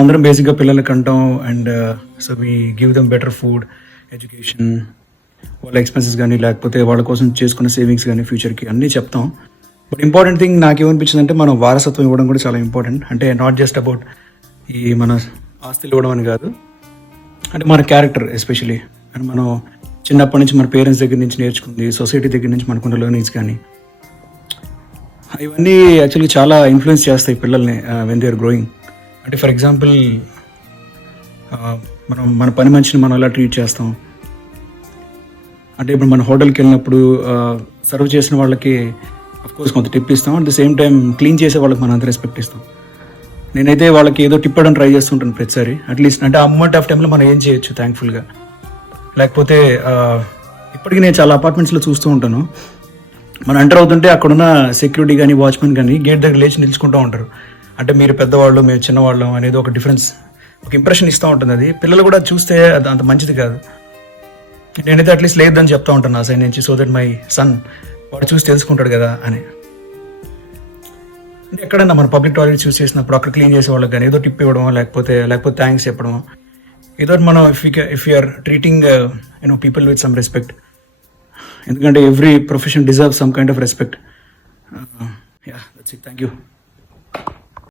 అందరం బేసిక్గా పిల్లలకి అంటాం and so we give them better food, education, వాళ్ళ ఎక్స్పెన్సెస్ కానీ లేకపోతే వాళ్ళ కోసం చేసుకున్న సేవింగ్స్ కానీ ఫ్యూచర్కి అన్నీ చెప్తాం. బట్ ఇంపార్టెంట్ థింగ్ నాకేమనిపించింది అంటే మనం వారసత్వం ఇవ్వడం కూడా చాలా ఇంపార్టెంట్. అంటే నాట్ జస్ట్ అబౌట్ ఈ మన ఆస్తులు ఇవ్వడం అని కాదు, అంటే మన క్యారెక్టర్ ఎస్పెషలీ. అండ్ మనం చిన్నప్పటి నుంచి మన పేరెంట్స్ దగ్గర నుంచి నేర్చుకుంది, సొసైటీ దగ్గర నుంచి మనకున్న లెర్నింగ్స్ కానీ ఇవన్నీ యాక్చువల్లీ చాలా ఇన్ఫ్లుయెన్స్ చేస్తాయి పిల్లల్ని వెన్ దే ఆర్ గ్రోయింగ్. అంటే ఫర్ ఎగ్జాంపుల్ మనం మన పని మనిషిని మనం ఎలా ట్రీట్ చేస్తాం, అంటే ఇప్పుడు మన హోటల్కి వెళ్ళినప్పుడు సర్వ్ చేసిన వాళ్ళకి అఫ్కోర్స్ కొంత టిప్ ఇస్తాం, at the same time clean చేసే వాళ్ళకి మనం అంత రెస్పెక్ట్ ఇస్తాం. నేనైతే వాళ్ళకి ఏదో టిప్ ఇవ్వడం ట్రై చేస్తుంటాను ప్రతిసారి అట్లీస్ట్. అంటే ఆ మూమెంట్ ఆఫ్ టైంలో మనం ఏం చేయొచ్చు థ్యాంక్ఫుల్గా. లేకపోతే ఇప్పటికీ నేను చాలా అపార్ట్మెంట్స్లో చూస్తూ ఉంటాను, మనం ఎంటర్ అవుతుంటే అక్కడున్న సెక్యూరిటీ కానీ వాచ్మెన్ కానీ గేట్ దగ్గర లేచి నిలుచుకుంటూ ఉంటారు. అంటే మీరు పెద్దవాళ్ళు మేము చిన్నవాళ్ళం అనేది ఒక డిఫరెన్స్, ఒక ఇంప్రెషన్ ఇస్తూ ఉంటుంది. అది పిల్లలు కూడా చూస్తే అది అంత మంచిది కాదు. నేనైతే అట్లీస్ట్ లేదని చెప్తా ఉంటాను నా సైడ్ నుంచి, సో దట్ మై సన్ వాడు చూసి తెలుసుకుంటాడు కదా అని. అంటే ఎక్కడన్నా మన పబ్లిక్ టాయిలెట్స్ యూస్ చేసినప్పుడు అక్కడ క్లీన్ చేసే వాళ్ళకి కానీ ఏదో టిప్ ఇవ్వడం, లేకపోతే థ్యాంక్స్ చెప్పడం, ఏదో మనం if you're treating people with some respect. ఎందుకంటే every profession deserve some kind of respect. Yeah that's it. Thank you.